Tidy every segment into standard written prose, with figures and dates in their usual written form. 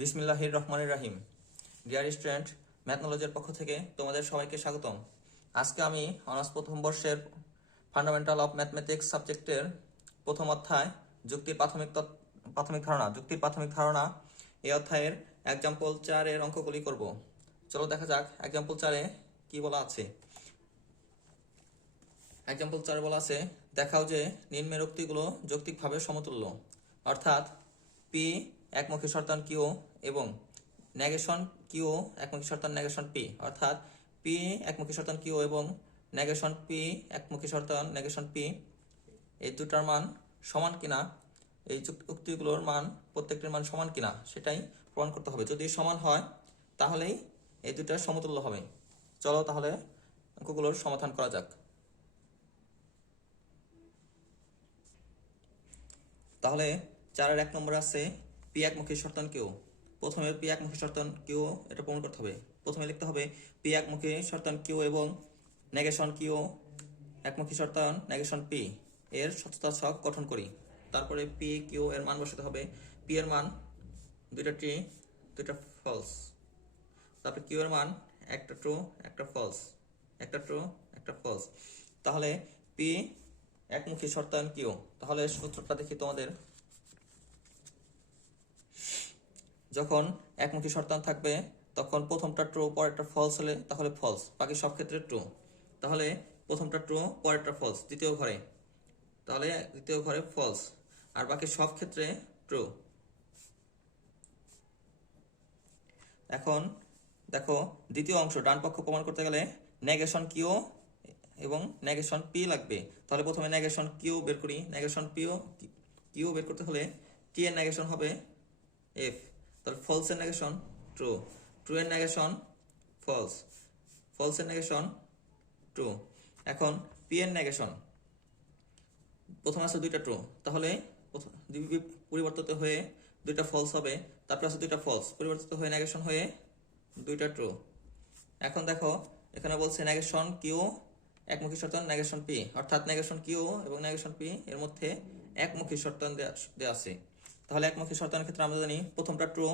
বিসমিল্লাহির রহমানির রাহিম। Dear student, ম্যাথনোলজির পক্ষ থেকে তোমাদের সবাইকে স্বাগতম। আজকে আমি অনার্স প্রথম বর্ষের ফান্ডামেন্টাল অফ ম্যাথমেটিক্স সাবজেক্টের প্রথম অধ্যায় যুক্তির প্রাথমিক ধারণা এই অধ্যায়ের এক্সাম্পল 4 এর অঙ্কগুলি করব। চলো দেখা যাক এক্সাম্পল 4-এ কি বলা আছে। এক্সাম্পল 4-এ বলা আছে, দেখাও যে নিম্নের উক্তিগুলো যৌক্তিকভাবে সমতুল্য, অর্থাৎ পি একমুখী শর্তান কিউ এবং নেগেশন কিউ একমুখী শর্তান নেগেশন পি, অর্থাৎ পি একমুখী শর্তান কিউ এবং নেগেশন পি একমুখী শর্তান নেগেশন পি এই দুটার মান সমান কিনা, এই উক্তিগুলোর মান প্রত্যেকটির মান সমান কিনা সেটাই প্রমাণ করতে হবে। যদি সমান হয় তাহলেই এই দুটার সমতুল্য হবে। চলো তাহলে অঙ্কগুলোর সমাধান করা যাক। তাহলে 4-এর 1 নম্বর আছে পি একমুখী শর্তান কিউ। প্রথমে পি একমুখী শর্তান কিউ এটা প্রমাণ করতে হবে। প্রথমে লিখতে হবে পি একমুখী শর্তান কিউ এবং নেগেশন কিউ একমুখী শর্তান নেগেশন পি এর সত্যতা ছক গঠন করি। তারপরে পি কিউ এর মান বসাতে হবে। পি এর মান দুইটা ফলস, তারপরে কিউ এর মান একটা ট্রু একটা ফলস, একটা ট্রু একটা ফলস। তাহলে পি একমুখী শর্তান কিউ, তাহলে সূত্রটা দেখি তোমাদের। যখন একমুখী শর্তান থাকবে তখন প্রথমটা ট্রু পরেরটা ফলস হলে তাহলে ফলস, বাকি সব ক্ষেত্রে ট্রু। তাহলে প্রথমটা ট্রু পরেরটা ফলস, দ্বিতীয় ঘরে তাহলে দ্বিতীয় ঘরে ফলস, আর বাকি সব ক্ষেত্রে ট্রু। এখন দেখো দ্বিতীয় অংশ ডান পক্ষ প্রমাণ করতে গেলে নেগেশন কিউ এবং নেগেশন পি লাগবে। তাহলে প্রথমে নেগেশন কিউ বের করি। নেগেশন কিউ বের করতে হলে টি এর নেগেশন হবে এফ, তাহলে ফলস এর নেগেশন ট্রু, ট্রু এর নেগেশন ফলস, ফলস এর নেগেশন ট্রু। এখন পি এর নেগেশন প্রথমে আছে দুইটা ট্রু, তাহলে পরিবর্তিত হয়ে দুইটা ফলস হবে। তারপর আছে দুইটা ফলস পরিবর্তিত হয়ে নেগেশন হয়ে দুইটা ট্রু। এখন দেখো এখানে বলছে নেগেশন কিউ একমুখী শর্তান নেগেশন পি, অর্থাৎ নেগেশন কিউ এবং নেগেশন পি এর মধ্যে একমুখী শর্তান দেওয়া আছে। তাহলে একমুখী শর্তানের ক্ষেত্রে আমরা জানি প্রথমটা ট্রু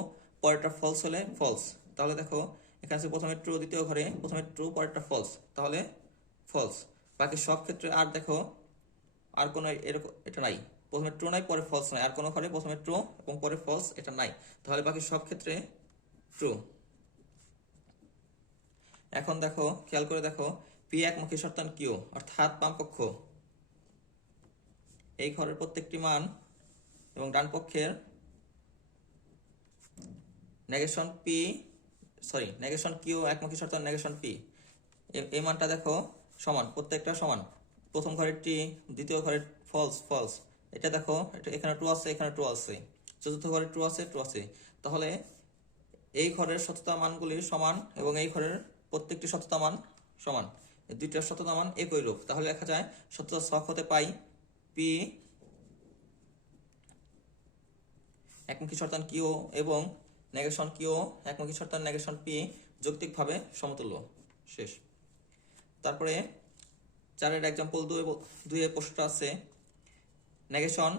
পরেরটা ফলস হলে ফলস। তাহলে দেখো এখানে আছে প্রথমে ট্রু দ্বিতীয় ঘরে প্রথমে ট্রু পরেরটা ফলস, তাহলে ফলস। বাকি সব ক্ষেত্রে আর দেখো আর কোনো এরকম এটা নাই, প্রথমে ট্রু নাই পরে ফলস নাই, আর কোনো ঘরে প্রথমে ট্রু এবং পরে ফলস এটা নাই, তাহলে বাকি সব ক্ষেত্রে ট্রু। এখন দেখো খেয়াল করে দেখো পি একমুখী শর্তান কিউ, অর্থাৎ বাম পক্ষ এই ঘরের প্রত্যেকটি মান এবং ডান পক্ষের নেগেশন পি নেগেশন কিউ একমুখী শর্তান নেগেশন পি এই মানটা দেখো সমান, প্রত্যেকটা সমান। প্রথম ঘরের টি দ্বিতীয় ঘরের ফলস ফলস, এটা দেখো এটা এখানে ট্রু আছে এখানে ট্রু আছে, চতুর্থ ঘরে ট্রু আছে ট্রু আছে। তাহলে এই ঘরের সত্যতা মানগুলি সমান এবং এই ঘরের প্রত্যেকটি সত্যতা মান সমান, এই দুইটার সত্যতা মান একই রূপ। তাহলে লেখা যায় সত্যতা ছক হতে পাই পি একমুখী শর্তান কিউ এবং নেগেশন কিউ একমুখী শর্তান নেগেশন পি যৌক্তিকভাবে সমতুল্য। শেষ। তারপরে 4-এর এক্সাম্পল 2 প্রশ্নটা আছে নেগেশন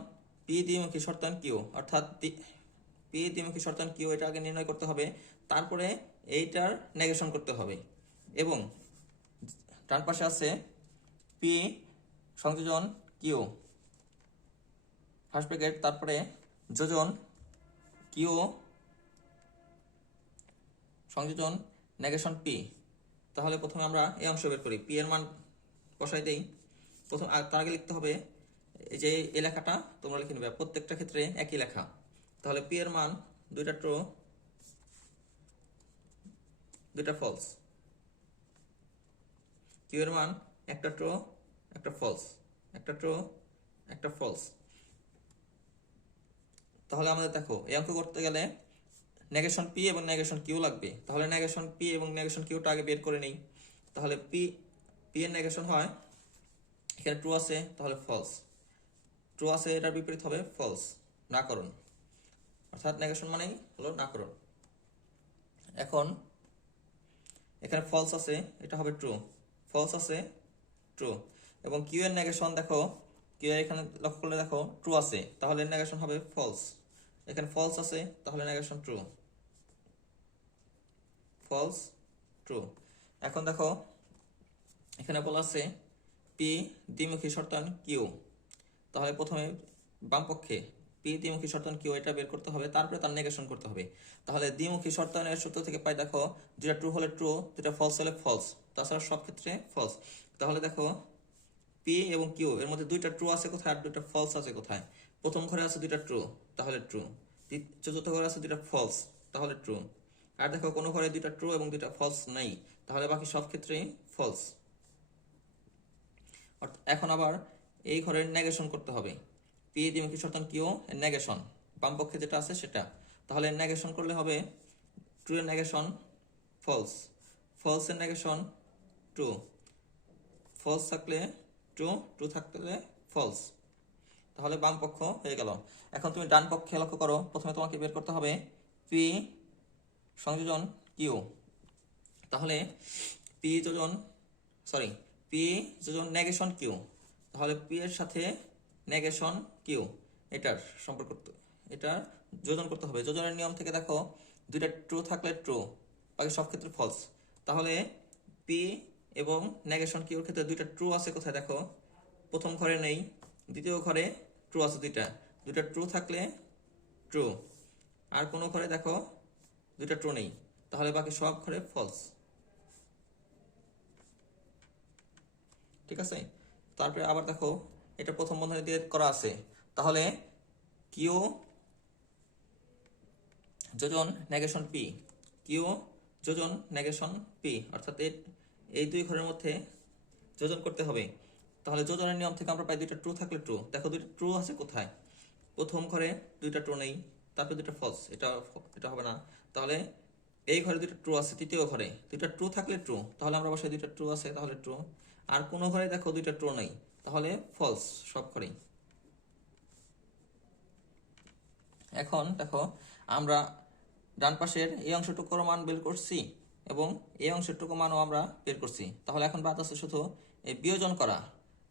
পি দ্বিমুখী শর্তান কিউ, অর্থাৎ পি দ্বিমুখী শর্তান কিউ এটা আগে নির্ণয় করতে হবে, তারপরে এইটার নেগেশন করতে হবে। এবং ডান পাশে আছে পি সংযোজন কিউ ফার্স্ট ব্র্যাকেট তারপরে যোজন কিউ সংযোজন নেগেশন পি। তাহলে প্রথমে আমরা এই অংশ বের করি, পি এর মান বসাই দেই। প্রথম তার আগে লিখতে হবে এই যে এই লেখাটা তোমরা লিখে নেবে, প্রত্যেকটা ক্ষেত্রে একই লেখা। তাহলে পি এর মান দুইটা ট্রু দুইটা ফলস, কিউ এর মান একটা ট্রু একটা ফলস, একটা ট্রু একটা ফলস। তাহলে আমাদের দেখো এই অঙ্ক করতে গেলে নেগেশন পি এবং নেগেশন কিউ লাগবে। তাহলে নেগেশন পি এবং নেগেশন কিউটা আগে বের করে নেই। তাহলে পি এর নেগেশন হয় এখানে ট্রু আছে তাহলে ফলস, ট্রু আছে এটার বিপরীত হবে ফলস, নাকরণ, অর্থাৎ নেগেশন মানেই হলো নাকরণ। এখন এখানে ফলস আছে এটা হবে ট্রু, ফলস আছে ট্রু। এবং কিউ এর নেগেশন দেখো কিউ এর এখানে লক্ষ্য করলে দেখো ট্রু আছে তাহলে নেগেশন হবে ফলস, এখানে ফলস আছে তাহলে নেগেশন ট্রু। False true. এখন দেখো এখানে বলা আছে পি দ্বিমুখী শর্তায়ন কিউ, তাহলে প্রথমে বাম পক্ষে পি দ্বিমুখী শর্তায়ন কিউ এটা বের করতে হবে, তারপরে তার নেগেশন করতে হবে। তাহলে দ্বিমুখী শর্তায়নের সূত্র থেকে পাই দেখো যেটা ট্রু হলে ট্রু, যেটা ফলস হলে ফলস, তাছাড়া সব ক্ষেত্রে ফলস। তাহলে দেখো পি এবং কিউ এর মধ্যে দুইটা ট্রু আছে কোথায় আর দুইটা ফলস আছে কোথায়? প্রথম ঘরে আছে দুইটা ট্রু, তাহলে ট্রু। চতুর্থ ঘরে আছে দুইটা ফলস, তাহলে ট্রু। আর দেখো কোনো ঘরে দুইটা ট্রু এবং দুইটা ফলস নেই, তাহলে বাকি সব ক্ষেত্রেই ফলস। এখন আবার এই ঘরের নেগেশন করতে হবে। পি দ্বিমুখী শর্তায়ন কিউ এর নেগেশন বাম পক্ষে যেটা আছে সেটা, তাহলে নেগেশন করলে হবে ট্রু এর নেগেশন ফলস, ফলস এর নেগেশন ট্রু, ফলস থাকলে ট্রু, ট্রু থাকলে ফলস। তাহলে বাম পক্ষ হয়ে গেল। এখন তুমি ডান পক্ষে লক্ষ্য করো, প্রথমে তোমাকে বের করতে হবে পি সংযোজন কিউ। তাহলে পি যোজন নেগেশন কিউ, তাহলে পি এর সাথে নেগেশন কিউ এটার সম্পর্ক, এটার যোজন করতে হবে। যোজনের নিয়ম থেকে দেখো দুইটা ট্রু থাকলে ট্রু, বাকি সব ক্ষেত্রে ফলস। তাহলে পি এবং নেগেশন কিউর ক্ষেত্রে দুইটা ট্রু আছে কোথায় দেখো, প্রথম ঘরে নেই, দ্বিতীয় ঘরে ট্রু আছে দুইটা, দুইটা ট্রু থাকলে ট্রু। আর কোনো ঘরে দেখো দুইটা ট্রু নেই, তাহলে বাকি সব ঘরে ফলস। ঠিক আছে, তারপরে আবার দেখো এটা প্রথম বন্ধনী দিয়ে করা আছে, তাহলে কিউ যোজন নেগেশন পি, কিউ যোজন নেগেশন পি, অর্থাৎ এই দুই ঘরের মধ্যে যোজন করতে হবে। তাহলে যোজনের নিয়ম থেকে আমরা পাই দুইটা ট্রু থাকলে ট্রু, দেখো দুইটা ট্রু আছে কোথায়, প্রথম ঘরে দুইটা ট্রু নেই, তারপরে দুইটা ফলস, এটা হবে না। তাহলে এই ঘরে দুইটা ট্রু আছে, তৃতীয় ঘরে দুইটা ট্রু থাকলে ট্রু, তাহলে আমরা বসাই দুইটা ট্রু আছে তাহলে ট্রু। আর কোনো ঘরে দেখো দুইটা ট্রু নেই, তাহলে ফলস সব ঘরেই। এখন দেখো আমরা ডান পাশের এই অংশটুকুর মান বের করছি এবং এই অংশটুকু মানও আমরা বের করছি। তাহলে এখন বাদ আছে শুধু এই বিয়োজন করা।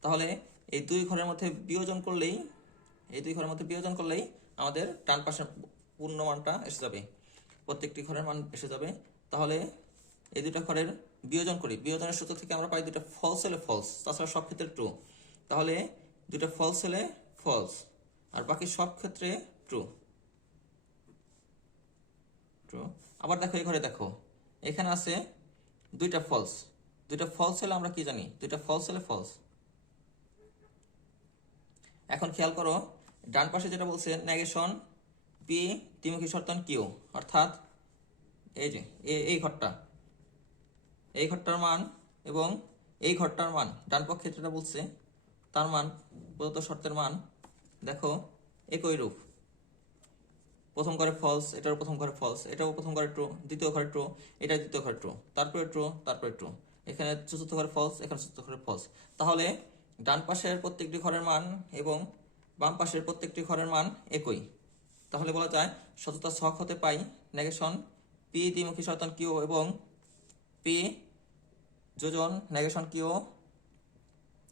তাহলে এই দুই ঘরের মধ্যে বিয়োজন করলেই আমাদের ডান পাশের পূর্ণ মানটা এসে যাবে, প্রত্যেকটি ঘরের মান এসে যাবে। তাহলে এই দুইটা ঘরের বিয়োজন করি, বিয়োজনের সূত্র থেকে আমরা পাই দুইটা ফলস হলে ফলস, তাছাড়া সব ক্ষেত্রে ট্রু। তাহলে দুইটা ফলস হলে ফলস আর বাকি সব ক্ষেত্রে ট্রু। আবার দেখো এই ঘরে দেখো এখানে আছে দুইটা ফলস, দুইটা ফলস হলে আমরা কি জানি, দুইটা ফলস হলে ফলস। এখন খেয়াল করো ডান পাশে যেটা বলছে নেগেশন পি দ্বিমুখী শর্তায়ন কিউ, অর্থাৎ এই যে এই ঘরটার মান এবং এই ঘরটার মান, ডান পক্ষে যেটা বলছে তার মান, প্রদত্ত শর্তের মান দেখো একই রূপ। প্রথম ঘরে ফলস, এটার প্রথম ঘরে ফলস, এটাও প্রথম ঘরে ট্রু, দ্বিতীয় ঘরে ট্রু, এটা দ্বিতীয় ঘরে ট্রু, তারপরে ট্রু, তারপরে ট্রু, এখানে চতুর্থ ঘরে ফলস, এখানে চতুর্থ ঘরে ফলস। তাহলে ডান পাশের প্রত্যেকটি ঘরের মান এবং বাম পাশের প্রত্যেকটি ঘরের মান একই। তাহলে বলা যায় সততা ছক হতে পাই নেগেশন পি দ্বিমুখী শর্তায়ন কিউ এবং পি যোজন নেগেশন কিউ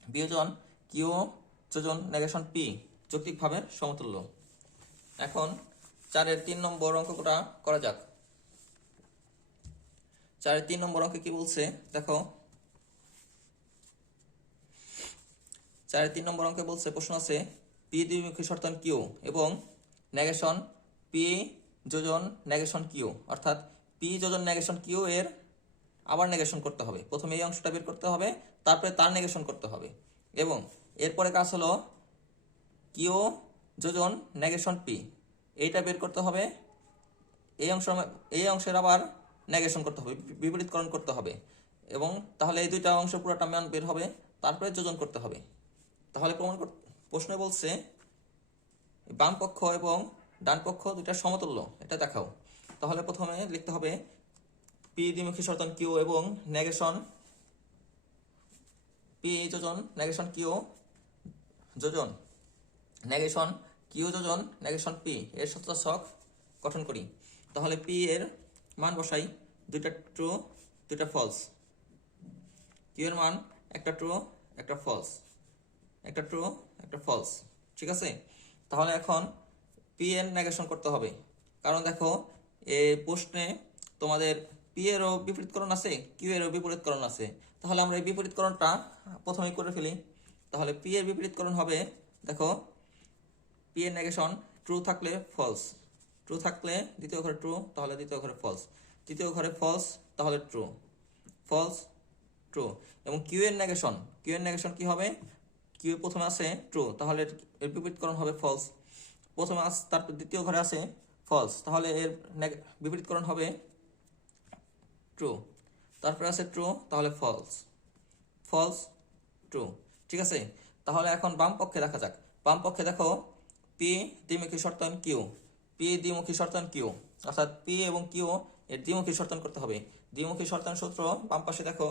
বিয়োজন কিউ যোজন নেগেশন পি যৌক্তিকভাবে সমতুল্য। এখন 4-এর 3 নম্বর অঙ্কটা করা যাক। 4-এর 3 নম্বর অঙ্কে কি বলছে দেখো, 4-এর 3 নম্বর অঙ্কে বলছে, প্রশ্ন আছে পি দ্বিমুখী শর্তায়ন কিউ এবং নেগেশন পি যোজন নেগেশন কিউ, অর্থাৎ পি যোজন নেগেশন কিউ এর আবার নেগেশন করতে হবে। প্রথমে এই অংশটা বের করতে হবে, তারপরে তার নেগেশন করতে হবে, এবং এরপরে কাজ হলো কিউ যোজন নেগেশন পি, এইটা বের করতে হবে। এই অংশের আবার নেগেশন করতে হবে, বিপরীতকরণ করতে হবে, এবং তাহলে এই দুইটা অংশ পুরোটা মান বের হবে, তারপরে যোজন করতে হবে। তাহলে প্রশ্নে বলছে বাম পক্ষ এবং ডান পক্ষ দুইটা সমতুল্য, এটা দেখাও। তাহলে প্রথমে লিখতে হবে পি দ্বিমুখী শর্তায়ন কিউ এবং নেগেশন পি যোজন নেগেশন কিউ যোজন নেগেশন কিউ যোজন নেগেশন পি এর সততা ছক গঠন করি। তাহলে পি এর মান বসাই, দুইটা ট্রু দুইটা ফলস, কিউ এর মান একটা ট্রু একটা ফলস, একটা ট্রু একটা ফলস। ঠিক আছে, তাহলে এখন পি এর নেগেশন করতে হবে, কারণ দেখো এই প্রশ্নে তোমাদের পি এরও বিপরীতকরণ আছে, কিউ এরও বিপরীতকরণ আছে। তাহলে আমরা এই বিপরীতকরণটা প্রথমেই করে ফেলি। তাহলে পি এর বিপরীতকরণ হবে, দেখো পি এর নেগেশন ট্রু থাকলে ফলস, ট্রু থাকলে দ্বিতীয় ঘরে ট্রু, তাহলে দ্বিতীয় ঘরে ফলস, তৃতীয় ঘরে ফলস, তাহলে ট্রু, ফলস, ট্রু। এবং কিউ এর নেগেশন কি হবে, কিউ প্রথমে আছে ট্রু, তাহলে এর বিপরীতকরণ হবে ফলস। প্রথমে তারপর দ্বিতীয় ঘরে আছে ফলস, তাহলে এর বিপরীতকরণ হবে ট্রু। তারপরে আছে ট্রু, তাহলে ফলস, ফলস, ট্রু। ঠিক আছে, তাহলে এখন বাম পক্ষে দেখা যাক। বাম পক্ষে দেখো পি দ্বিমুখী শর্তায়ন কিউ, পি দ্বিমুখী শর্তায়ন কিউ, অর্থাৎ পি এবং কিউ এর দ্বিমুখী শর্তায়ন করতে হবে। দ্বিমুখী শর্তায়ন সূত্র বাম পাশে দেখো,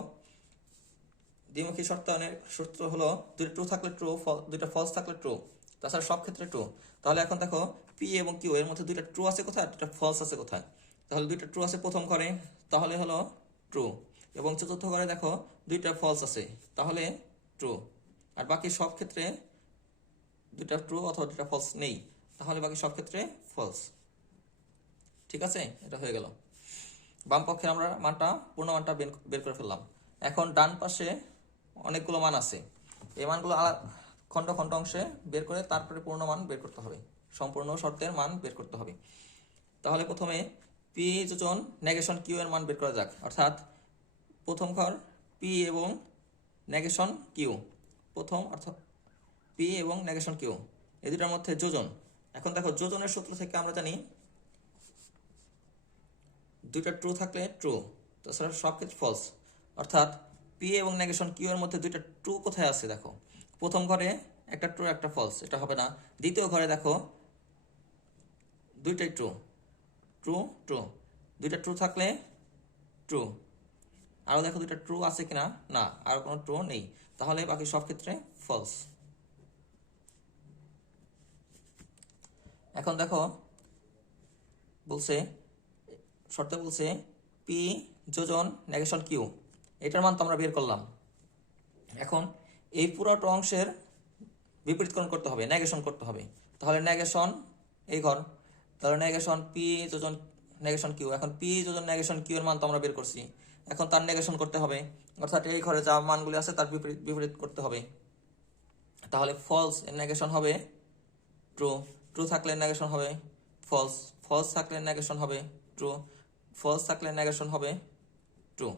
দ্বিমুখী শর্তায়নের সূত্র হলো দুটো ট্রু থাকলে ট্রু, দুইটা ফলস থাকলে ট্রু, তাছাড়া সব ক্ষেত্রে ট্রু। তাহলে এখন দেখো পি এবং কিউ এর মধ্যে দুইটা ট্রু আছে কোথায়, দুইটা ফলস আছে কোথায়। তাহলে দুইটা ট্রু আছে প্রথম ঘরে, তাহলে হলো ট্রু। এবং চতুর্থ ঘরে দেখো দুইটা ফলস আছে, তাহলে ট্রু। আর বাকি সব ক্ষেত্রে দুইটা ট্রু অথবা দুইটা ফলস নেই, তাহলে বাকি সব ক্ষেত্রে ফলস। ঠিক আছে, এটা হয়ে গেল। বাম পক্ষে আমরা মানটা, পূর্ণ মানটা বের করে ফেললাম। এখন ডান পাশে অনেকগুলো মান আছে, এই মানগুলো খণ্ড খণ্ড অংশে বের করে তারপরে পূর্ণ মান বের করতে হবে, সম্পূর্ণ শর্তের মান বের করতে হবে। তাহলে প্রথমে পি যোজন নেগেশন কিউ এর মান বের করা যাক, অর্থাৎ প্রথম ঘর পি এবং নেগেশন কিউ, প্রথম অর্থাৎ পি এবং নেগেশন কিউ এই দুটার মধ্যে যোজন। এখন দেখো যোজনের সূত্র থেকে আমরা জানি দুইটা ট্রু থাকলে ট্রু, তাছাড়া সব ক্ষেত্রে ফলস। অর্থাৎ পি এবং নেগেশন কিউ এর মধ্যে দুইটা ট্রু কোথায় আছে দেখো, প্রথম ঘরে একটা ট্রু একটা ফলস, এটা হবে না। দ্বিতীয় ঘরে দেখো দুইটাই ট্রু, ট্রু, ট্রু, দুইটা ট্রু থাকলে ট্রু। আরও দেখো দুইটা ট্রু আছে কিনা, না, আর কোনো ট্রু নেই, তাহলে বাকি সব ক্ষেত্রে ফলস। এখন দেখো বলছে, শর্তে বলছে পি যোজন নেগেশন কিউ, এটার মান তো আমরা বের করলাম। এখন এই পুরোটা অংশের বিপরীতকরণ করতে হবে, নেগেশন করতে হবে। তাহলে নেগেশন এই ঘর, তাহলে নেগেশন পি যোজন নেগেশন কিউ। এখন পি যোজন নেগেশন কিউ এর মান তো আমরা বের করছি, এখন তার নেগেশন করতে হবে, অর্থাৎ এই ঘরে যা মানগুলি আছে তার বিপরীত করতে হবে। তাহলে ফলস এর নেগেশন হবে ট্রু, ট্রু থাকলে নেগেশন হবে ফলস, ফলস থাকলে নেগেশন হবে ট্রু, ফলস থাকলে নেগেশন হবে ট্রু।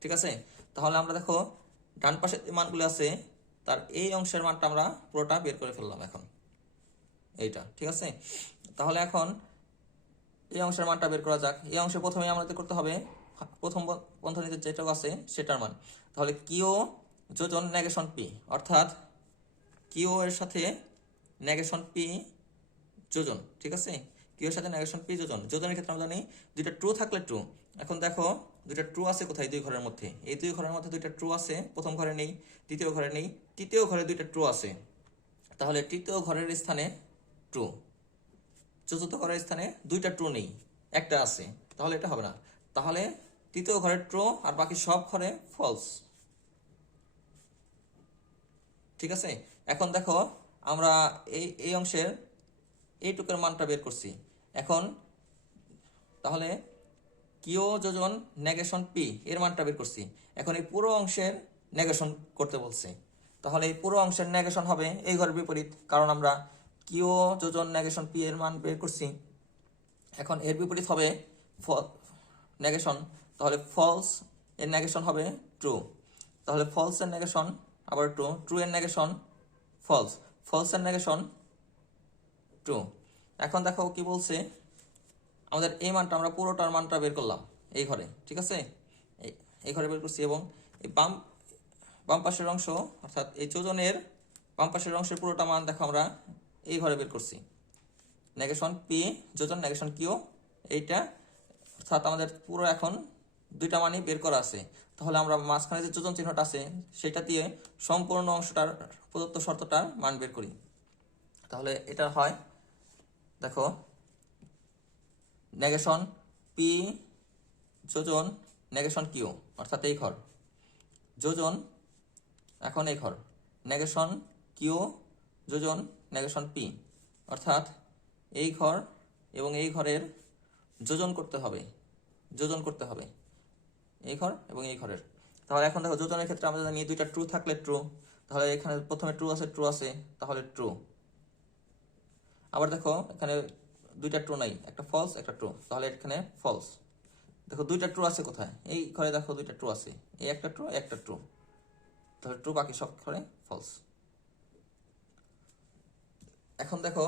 ঠিক আছে, তাহলে আমরা দেখো ডান পাশে যে মানগুলো আছে তার এই অংশের মানটা আমরা পুরোটা বের করে ফেললাম এখন, এইটা। ঠিক আছে, তাহলে এখন এই অংশের মানটা বের করা যাক। এই অংশে প্রথমে আমাদের করতে হবে প্রথম বন্ধনীতে যেটা আছে সেটার মান। তাহলে কিউ যোজন নেগেশন পি, অর্থাৎ কিউ এর সাথে নেগেশন পি যোজন। ঠিক আছে, কিউ এর সাথে নেগেশন পি যোজন। যোজনের ক্ষেত্রে আমরা জানি দুইটা ট্রু থাকলে ট্রু। এখন দেখো দুইটা ট্রু আছে কোথায়, দুই ঘরের মধ্যে। এই দুই ঘরের মধ্যে দুইটা ট্রু আছে, প্রথম ঘরে নেই, দ্বিতীয় ঘরে নেই, তৃতীয় ঘরে দুইটা ট্রু আছে, তাহলে তৃতীয় ঘরের স্থানে ট্রু। চতুর্থ ঘরের স্থানে দুইটা ট্রু নেই, একটা আছে, তাহলে এটা হবে না। তাহলে তৃতীয় ঘরের ট্রু আর বাকি সব ঘরে ফলস। ঠিক আছে, এখন দেখো আমরা এই অংশের এইটুকের মানটা বের করছি। এখন তাহলে কিউ যোজন নেগেশন পি এর মানটা বের করছি। এখন এই পুরো অংশের নেগেশন করতে বলছে, তাহলে এই পুরো অংশের নেগেশন হবে এই ঘরের বিপরীত, কারণ আমরা কিউ যোজন নেগেশন পি এর মান বের করছি। এখন এর বিপরীত হবে নেগেশন, তাহলে ফলস এর নেগেশন হবে ট্রু, তাহলে ফলস এর নেগেশন আবার ট্রু, ট্রু এর নেগেশন ফলস, ফলস এর নেগেশন ট্রু। এখন দেখো কি বলছে, আমাদের এই মানটা আমরা পুরোটার মানটা বের করলাম এই ঘরে। ঠিক আছে, এই ঘরে বের করছি। এবং এই বাম পাশের অংশ, অর্থাৎ এই যোজনের বাম পাশের অংশের পুরোটা মান দেখো আমরা এই ঘরে বের করছি, নেগেশন পি যোজন নেগেশন কিউ এইটা। অর্থাৎ আমাদের পুরো এখন দুইটা মানই বের করা আছে। তাহলে আমরা মাঝখানে যে যোজন চিহ্নটা আছে সেটা দিয়ে সম্পূর্ণ অংশটার প্রদত্ত শর্তটার মান বের করি। তাহলে এটা হয়, দেখো নেগেশন পি যোজন নেগেশন কিউ, অর্থাৎ এই ঘর যোজন, এখন এই ঘর নেগেশন কিউ যোজন নেগেশন পি, অর্থাৎ এই ঘর এবং এই ঘরের যোজন করতে হবে, যোজন করতে হবে। এই ঘর এবং এই ঘরের। তাহলে এখন দেখো যোজনের ক্ষেত্রে আমরা জানি দুইটা ট্রু থাকলে ট্রু, তাহলে এখানে প্রথমে ট্রু আছে, তাহলে ট্রু। আবার দেখো এখানে দুইটা ট্রু নাই, একটা ফলস একটা ট্রু, তাহলে এখানে ফলস। দেখো দুইটা ট্রু আছে কোথায়, এই ঘরে দেখো দুইটা ট্রু আছে, এই একটা ট্রু একটা ট্রু, তাহলে ট্রু, বাকি সব ঘরে ফলস। এখন দেখো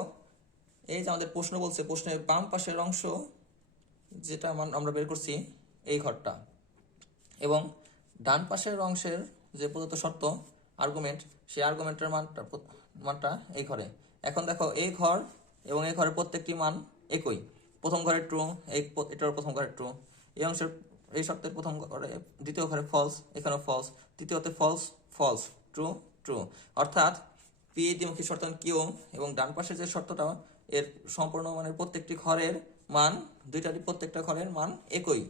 এই যে আমাদের প্রশ্ন বলছে, প্রশ্নের বাম পাশের অংশ যেটা আমরা বের করছি এই ঘরটা, এবং ডান পাশের অংশের যে প্রদত্ত শর্ত আর্গুমেন্ট, সেই আর্গুমেন্টের মানটা এই ঘরে। এখন দেখো এই ঘর এবং এই ঘরের প্রত্যেকটি মান একই, প্রথম ঘরে ট্রু, এটার প্রথম ঘরে ট্রু, এই অংশের এই শর্তের প্রথম ঘরে, দ্বিতীয় ঘরে ফলস, এখানে ফলস, তৃতীয়তে ফলস ফলস, ট্রু ট্রু। অর্থাৎ পি দ্বিমুখী শর্তায়ন কিউ এবং ডান পাশে যে শর্তটা, এর সম্পূর্ণ মানের প্রত্যেকটি ঘরের মান, দুইটারই প্রত্যেকটা ঘরের মান একই।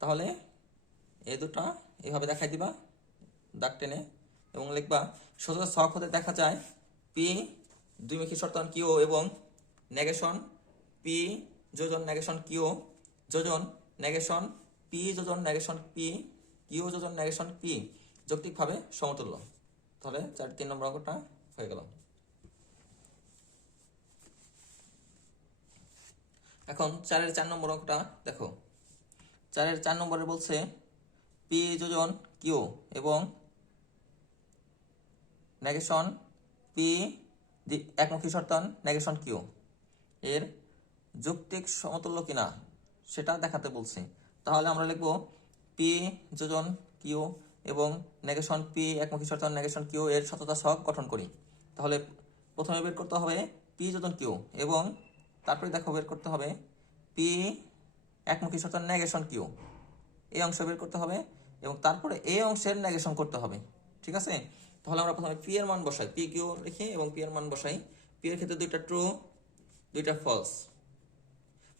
তাহলে এই দুটা এইভাবে দেখাই দিবা দাগ টেনে, এবং লিখবা সোজা ছক হতে দেখা যায় পি দ্বিমুখী শর্তায়ন কিউ এবং নেগেশন পি যোজন নেগেশন কিউ যোজন নেগেশন পি যোজন নেগেশন পি কিউ যোজন নেগেশন পি যৌক্তিকভাবে সমতুল্য। তাহলে 3 নম্বর অঙ্কটা হয়ে গেল। এখন 4 নম্বর অঙ্কটা দেখো। 4 নম্বরে বলছে পি যোজন কিউ এবং নেগেশন পি একমুখী শর্তায়ন নেগেশন কিউ এর যৌক্তিক সমতুল্য কিনা সেটা দেখাতে বলছে। তাহলে আমরা লিখব পি যোজন কিউ এবং নেগেশন পি একমুখী শর্তায়ন নেগেশন কিউ এর সততা ছক গঠন করি। তাহলে প্রথমে বের করতে হবে পি যোজন কিউ, এবং তারপরে দেখো বের করতে হবে পি একমুখী শর্তায়ন নেগেশন কিউ, এই অংশ বের করতে হবে এবং তারপরে এই অংশের নেগেশন করতে হবে। ঠিক আছে, তাহলে আমরা প্রথমে পি এর মান বসাই, পি কিউ লিখি এবং পি এর মান বসাই। পি এর ক্ষেত্রে দুইটা ট্রু দুইটা ফলস,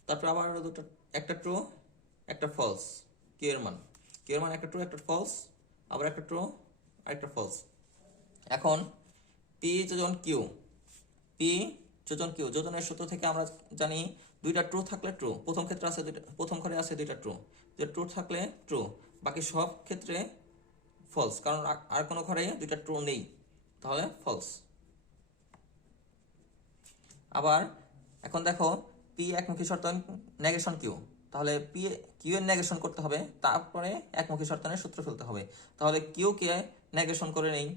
তারপর আবার একটা ট্রু একটা ফলস। কিউ এর মান একটা ট্রু একটা ফলস, আবার একটা ট্রু আরেকটা ফলস। এখন পি যোজন কিউ, পি যোজন কিউ, যোজনের সূত্র থেকে আমরা জানি দুইটা ট্রু থাকলে ট্রু, প্রথম ক্ষেত্রে আছে দুইটা, প্রথম ঘরে আছে দুইটা ট্রু, যে ট্রু থাকলে ট্রু, বাকি সব ক্ষেত্রে ফলস, কারণ আর কোনো ঘরে দুইটা ট্রু নেই, তাহলে ফলস। আবার এখন দেখো পি একমুখী শর্তায়ন নেগেশন কিউ, তাহলে পি কিউ এর নেগেশন করতে হবে, তারপরে একমুখী শর্তায়নের সূত্র ফেলতে হবে। তাহলে কিউ কে নেগেশন করে নেই,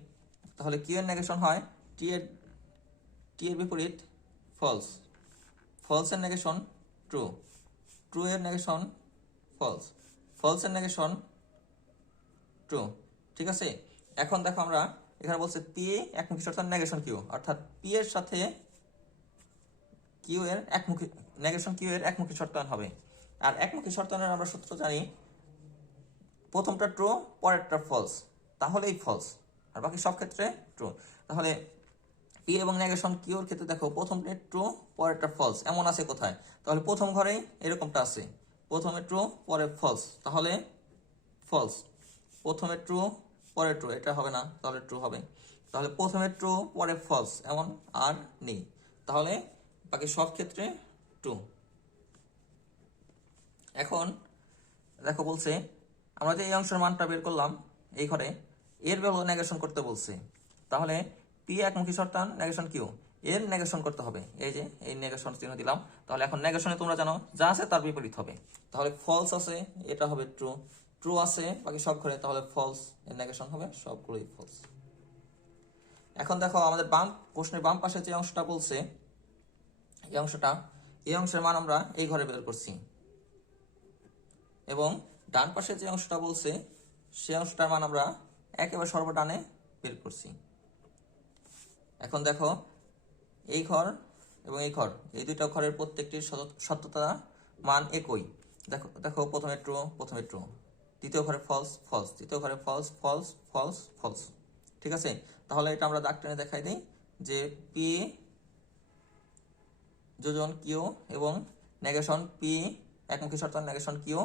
তাহলে কিউ এর নেগেশন হয় টি এর বিপরীত ফলস, ফলস এর নেগেশন ট্রু, ট্রু এর নেগেশন ফলস, ফলস এর নেগেশন ট্রু। ঠিক আছে, এখন দেখো আমরা এখানে বলছে পি একমুখী শর্তায়ন নেগেশন কিউ, অর্থাৎ পি এর সাথে কিউ এর একমুখী নেগেশন কিউ এর একমুখী শর্তায়ন হবে। আর একমুখী শর্তায়নের আমরা সূত্র জানি, প্রথমটা ট্রু পরেরটা ফলস, তাহলেই ফলস, আর বাকি সব ক্ষেত্রে ট্রু। তাহলে পি এবং নেগেশন কিউর ক্ষেত্রে দেখো প্রথমটা ট্রু পরেরটা ফলস, এমন আছে কোথায়, তাহলে প্রথম ঘরেই এরকমটা আছে, প্রথমে ট্রু পরে ফলস, তাহলে ফলস। প্রথমে ট্রু পরে ট্রু, এটা হবে না, তাহলে ট্রু হবে। তাহলে প্রথমে ট্রু পরে ফলস এমন আর নেই, তাহলে বাকি সব ক্ষেত্রে ট্রু। এখন দেখো বলছে আমরা যে এই অংশের মানটা বের করলাম এই ঘরে, এর ভ্যালু নেগেশন করতে বলছে। তাহলে পি একমুখী শর্তায়ন নেগেশন কিউ এর নেগেশন করতে হবে, এই যে এই নেগেশন চিহ্ন দিলাম। তাহলে এখন নেগেশনে তোমরা জানো যা আছে তার বিপরীত হবে, তাহলে ফলস আছে এটা হবে ট্রু, ট্রু আছে বাকি সব ঘরে, তাহলে ফলস এর নেগেশন হবে সবগুলোই ফলস। এখন দেখো আমাদের প্রশ্নের বাম পাশে যে অংশটা বলছে, এই অংশের মান আমরা এই ঘরে বের করছি, এবং ডান পাশে যে অংশটা বলছে সেই অংশটার মান আমরা একেবারে সর্বডানে বের করছি। এখন দেখো এই ঘর এবং এই ঘর, এই দুইটা ঘরের প্রত্যেকটির সত্যতা মান একই। দেখো দেখো প্রথমে ট্রু, দ্বিতীয় ঘরে ফলস ফলস, তৃতীয় ঘরে ফলস ফলস ফলস ফলস। ঠিক আছে, তাহলে এটা আমরা দাগ টেনে দেখাই দিই যে পি যোজন কিউ এবং নেগেশন পি একমুখী শর্তায়ন নেগেশন কিউ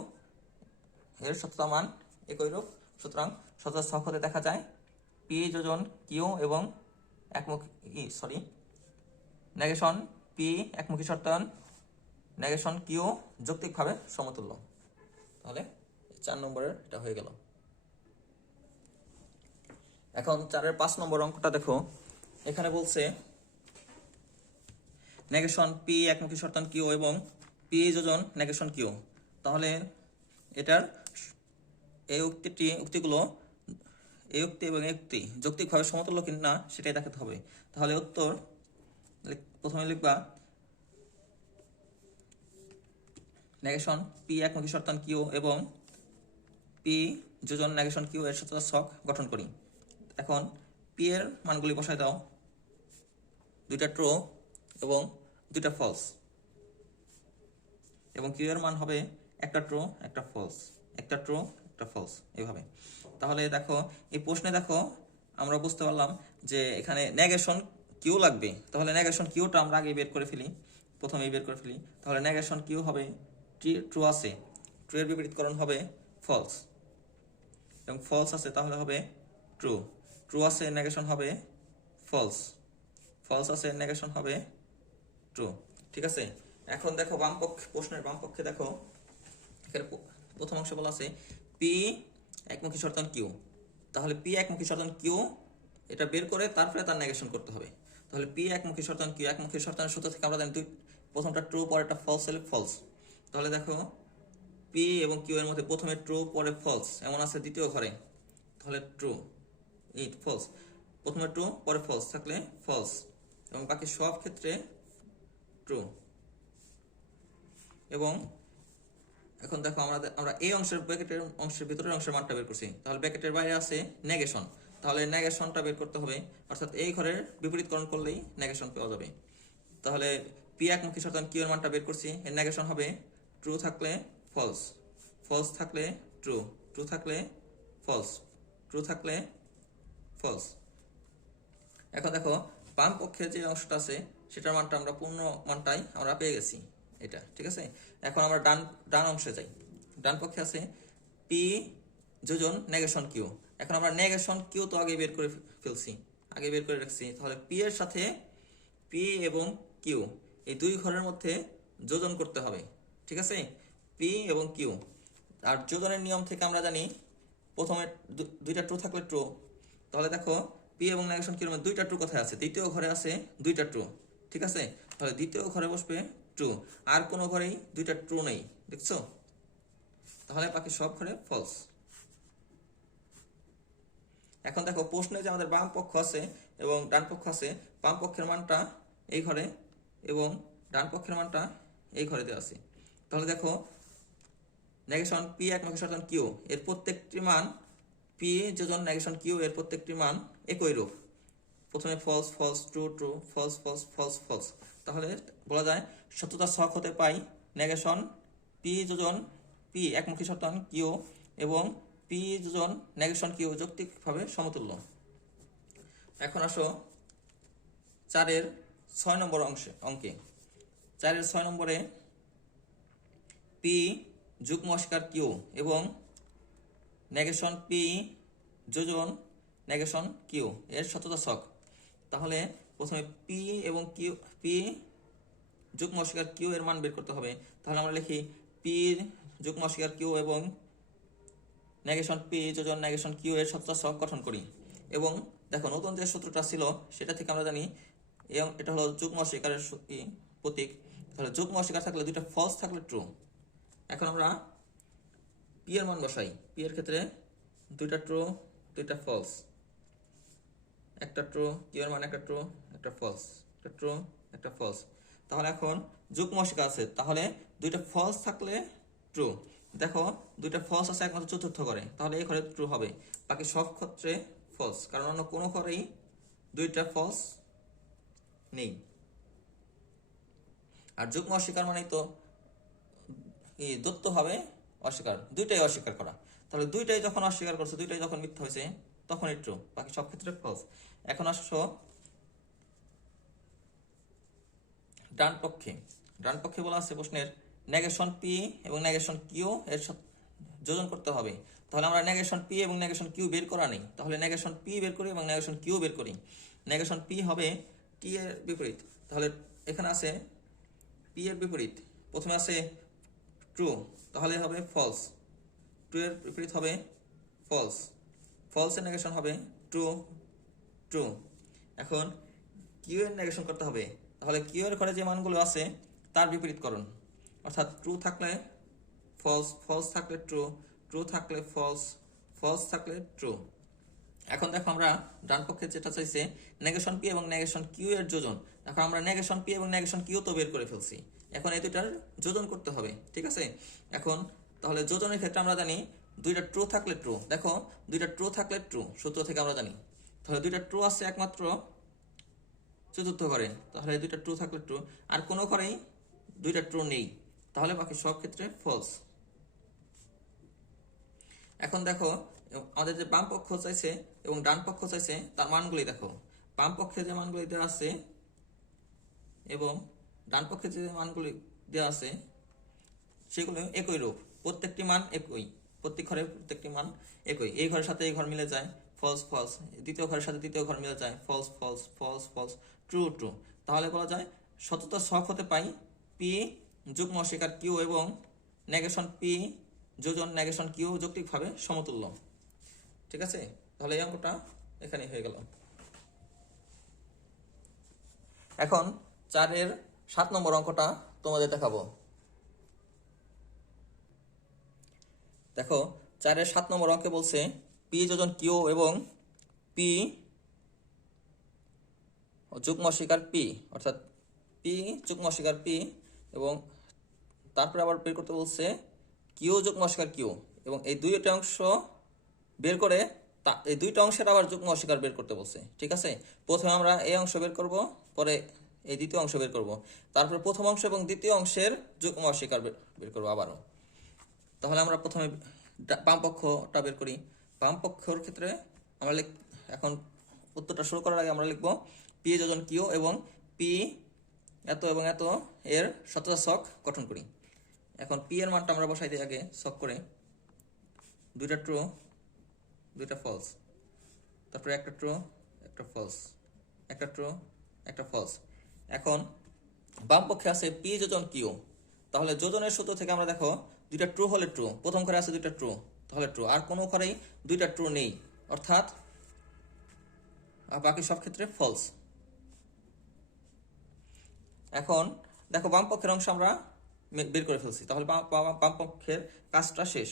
এর সত্যতা মান একই রূপ। সুতরাং সততা ছক হতে দেখা যায় পি যোজন কিউ এবং নেগেশন পি একমুখী শর্তায়ন নেগেশন কিউ যৌক্তিকভাবে সমতুল্য। তাহলে 4 নম্বরের এটা হয়ে গেল। এখন 4-এর 5 নম্বর অঙ্কটা দেখো, এখানে বলছে নেগেশন পি একমুখী শর্তান কিউ এবং পি যোজন নেগেশন কিউ। তাহলে এটার এই উক্তিগুলো এই উক্তি এবং এই উক্তি যৌক্তিকভাবে সমতুল্য কিনা সেটাই দেখাতে হবে। তাহলে উত্তর প্রথমে লিখবা নেগেশন পি একমুখী শর্তান কিউ এবং পি যোজন নেগেশন কিউ এর সত্যতার ছক গঠন করি। এখন পি এর মানগুলি বসায় দাও, দুইটা ট্রু এবং দুইটা ফলস, এবং কিউ এর মান হবে একটা ট্রু একটা ফলস, একটা ট্রু একটা ফলস, এইভাবে। তাহলে দেখো এই প্রশ্নে দেখো আমরা বুঝতে পারলাম যে এখানে নেগেশন কিউ লাগবে। তাহলে নেগেশন কিউটা আমরা আগে বের করে ফেলি, প্রথমেই বের করে ফেলি। তাহলে নেগেশন কিউ হবে ট্রু আছে, ট্রু এর বিপরীতকরণ হবে ফলস, এবং ফলস আছে তাহলে হবে ট্রু, ট্রু আছে নেগেশন হবে ফলস, ফলস আছে নেগেশন হবে ট্রু। ঠিক আছে। এখন দেখো প্রশ্নের বাম পক্ষে দেখো এখানে প্রথম অংশ বলা আছে পি একমুখী শর্তান কিউ। তাহলে পি একমুখী শর্তান কিউ এটা বের করে তারপরে তার নেগেশন করতে হবে। তাহলে পি একমুখী শর্তান কিউ, একমুখী শর্তানের সূত্র থেকে আমরা জানি প্রথমটা ট্রু পরেরটা ফলস হলে ফলস। তাহলে দেখো পি এবং কিউ এর মধ্যে প্রথমে ট্রু পরে ফলস এমন আছে দ্বিতীয় ঘরে, তাহলে ট্রু এই ফলস, প্রথমে ট্রু পরে ফলস থাকলে ফলস, এবং বাকি সব ক্ষেত্রে ট্রু। এবং এখন দেখো আমরা এই ব্র্যাকেটের অংশের ভিতরের অংশের মানটা বের করছি। তাহলে ব্র্যাকেটের বাইরে আছে নেগেশন, তাহলে নেগেশনটা বের করতে হবে, অর্থাৎ এই ঘরের বিপরীতকরণ করলেই নেগেশন পাওয়া যাবে। তাহলে পি একমুখী শর্তান কিউ এর মানটা বের করছি, এর নেগেশন হবে ট্রু থাকলে ফলস, ফলস থাকলে ট্রু, ট্রু থাকলে ফলস, ট্রু থাকলে ফলস। এখন দেখো বাম পক্ষে যে অংশটা আছে সেটার মানটা আমরা পূর্ণ মানটাই আমরা পেয়ে গেছি এটা। ঠিক আছে। এখন আমরা ডান অংশে যাই। ডান পক্ষে আছে পি যোজন নেগেশন কিউ। এখন আমরা নেগেশন কিউ তো আগে বের করে ফেলছি, আগে বের করে রাখছি। তাহলে পি এর সাথে পি এবং কিউ এই দুই ঘরের মধ্যে যোজন করতে হবে। ঠিক আছে, পি এবং কিউ। আর যোজনের নিয়ম থেকে আমরা জানি প্রথমে দুইটা ট্রু থাকলে ট্রু। তাহলে দেখো পি এবং নেগেশন কিউর মধ্যে দুইটা ট্রু কোথায় আছে? দ্বিতীয় ঘরে আছে দুইটা ট্রু। ঠিক আছে, তাহলে দ্বিতীয় ঘরে বসবে ট্রু, আর কোনো ঘরেই দুইটা ট্রু নেই, দেখছো? তাহলে বাকি সব ঘরে ফলস। এখন দেখো প্রশ্নে যে আমাদের বাম পক্ষ আছে এবং ডান পক্ষ আছে, বাম পক্ষের মানটা এই ঘরে এবং ডান পক্ষের মানটা এই ঘরে দেওয়া আছে। তাহলে দেখো নেগেশন পি একমুখী শর্তান কিউ এর প্রত্যেকটি মান, পি যোজন নেগেশন কিউ এর প্রত্যেকটি মান একই রূপ। প্রথমে false false true true false false false false. তাহলে বলা যায় সত্যতার ছক হতে পাই নেগেশন পি যোজন পি একমুখী শর্তান কিউ এবং পি যোজন নেগেশন কিউ যৌক্তিকভাবে সমতুল্য। এখন আসো 4-এর 6 নম্বর অঙ্কে। 4-এর 6 নম্বরে পি যুগ্ম অস্বীকার কিউ এবং নেগেশন পি যোজন নেগেশন কিউ এর সত্যতা ছক। তাহলে প্রথমে পি এবং কিউ, পি যুগ্ম অস্বীকার কিউ এর মান বের করতে হবে। তাহলে আমরা লিখি পি যুগ্ম অস্বীকার কিউ এবং নেগেশন পি যোজন নেগেশন কিউ এর সত্যতা ছক গঠন করি। এবং দেখো নতুন যে সূত্রটা ছিল সেটা থেকে আমরা জানি এটা হলো যুগ্ম অস্বীকারের প্রতীক। তাহলে যুগ্ম অস্বীকার থাকলে দুইটা ফলস থাকলে ট্রু। এখন আমরা পি এর মান বসাই। পি এর ক্ষেত্রে দুইটা ট্রু দুইটা ফলস, একটা ট্রু, কিউ এর মান একটা ট্রু একটা ফলস, একটা ট্রু একটা ফলস। তাহলে এখন যুগ্ম অস্বীকার আছে, তাহলে দুইটা ফলস থাকলে ট্রু। দেখো দুইটা ফলস আছে একমাত্র চতুর্থ ঘরে, তাহলে এই ঘরে ট্রু হবে, বাকি সব ক্ষেত্রে ফলস, কারণ অন্য কোনো ঘরেই দুইটা ফলস নেই। আর যুগ্ম অস্বীকার মানেই তো দত্ত হবে অস্বীকার, দুইটাই অস্বীকার করা। তাহলে দুইটাই যখন অস্বীকার করছে, দুইটাই যখন মিথ্যা হয়েছে তখনই ট্রু, বাকি সব ক্ষেত্রে ফলস। এখন আসছো ডান পক্ষে। ডান পক্ষে বলা আছে প্রশ্নের নেগেশন পি এবং নেগেশন কিউ এর যোজন করতে হবে। তাহলে আমরা নেগেশন পি এবং নেগেশন কিউ বের করা নেই, তাহলে নেগেশন পি বের করি এবং নেগেশন কিউ বের করি। নেগেশন পি হবে টি এর বিপরীত। তাহলে এখানে আছে পি এর বিপরীত, প্রথমে আছে ট্রু, তাহলে হবে ফলস, ট্রু এর বিপরীত হবে ফলস, ফলসের নেগেশন হবে ট্রু, ট্রু। এখন কিউ এর নেগেশন করতে হবে, তাহলে কিউ এর ঘরে যে মানগুলো আছে তার বিপরীতকরণ, অর্থাৎ ট্রু থাকলে ফলস, ফলস থাকলে ট্রু, ট্রু থাকলে ফলস, ফলস থাকলে ট্রু। এখন দেখো আমরা ডান পক্ষে যেটা চাইছে নেগেশন পি এবং নেগেশন কিউ এর যোজন, দেখো আমরা নেগেশন পি এবং নেগেশন কিউ তো বের করে ফেলছি, এখন এই দুইটার যোজন করতে হবে, ঠিক আছে। এখন তাহলে যোজনের ক্ষেত্রে আমরা জানি দুইটা ট্রু থাকলে ট্রু, দেখো দুইটা ট্রু থাকলে ট্রু সূত্র থেকে আমরা জানি, তাহলে দুইটা ট্রু আছে একমাত্র চতুর্থ ঘরে, তাহলে দুইটা ট্রু থাকলে ট্রু, আর কোনো ঘরেই দুইটা ট্রু নেই, তাহলে বাকি সব ক্ষেত্রে ফলস। এখন দেখো আমাদের যে বাম পক্ষ চাইছে এবং ডান পক্ষ চাইছে তার মানগুলি দেখো, বাম পক্ষে যে মানগুলি দেওয়া আছে এবং ডান পক্ষে যে মানগুলি দেওয়া আছে সেগুলো একই রূপ, প্রত্যেকটি মান একই, প্রত্যেক ঘরের প্রত্যেকটি মান একই, এই ঘরের সাথে এই ঘর মিলে যায় ফলস ফলস, দ্বিতীয় ঘরের সাথে দ্বিতীয় ঘর মিলে যায় false false, false false, true true. তাহলে বলা যায় সততা ছক হতে পাই পি যুগ্ম অস্বীকার কিউ এবং নেগেশন পি যোজন নেগেশন কিউ যৌক্তিকভাবে সমতুল্য, ঠিক আছে। তাহলে এই অঙ্কটা এখানে হয়ে গেল। এখন 4-এর 7 নম্বর অঙ্কটা তোমাদের দেখাবো। দেখো 4-এর 7 নম্বর অঙ্কে বলছে পি যোজন কিউ এবং পি যুগ্ম অস্বীকার পি, অর্থাৎ পি যুগ্ম অস্বীকার পি, এবং তারপরে আবার বের করতে বলছে কিউ যুগ্ম অস্বীকার কিউ, এবং এই দুইটা অংশ বের করে এই দুইটা অংশের আবার যুগ্ম অস্বীকার বের করতে বলছে, ঠিক আছে। প্রথমে আমরা এই অংশ বের করব, পরে এই দ্বিতীয় অংশ বের করব, তারপরে প্রথম অংশ এবং দ্বিতীয় অংশের যুগ্ম অস্বীকার বের করবো আবারও। তাহলে আমরা প্রথমে বাম পক্ষটা বের করি। বাম পক্ষের ক্ষেত্রে আমরা এখন উত্তরটা শুরু করার আগে আমরা লিখব পি যোজন কিউ এবং পি এত এবং এত এর সততা ছক গঠন করি। এখন পি এর মানটা আমরা বসাই দিই আগে ছক করে, দুইটা ট্রু দুইটা ফলস, তারপরে একটা ট্রু একটা ফলস, একটা ট্রু একটা ফলস। এখন বাম পক্ষে আছে পি যোজন কিউ, তাহলে যোজনের সূত্র থেকে আমরা দেখো দুইটা ট্রু হলে ট্রু, প্রথম ঘরে আছে দুইটা ট্রু তাহলে ট্রু, আর কোনো ঘরেই দুইটা ট্রু নেই, অর্থাৎ বাকি সব ক্ষেত্রে ফলস। এখন দেখো বাম পক্ষের অংশ আমরা বের করে ফেলছি, তাহলে বাম পক্ষের কাজটা শেষ।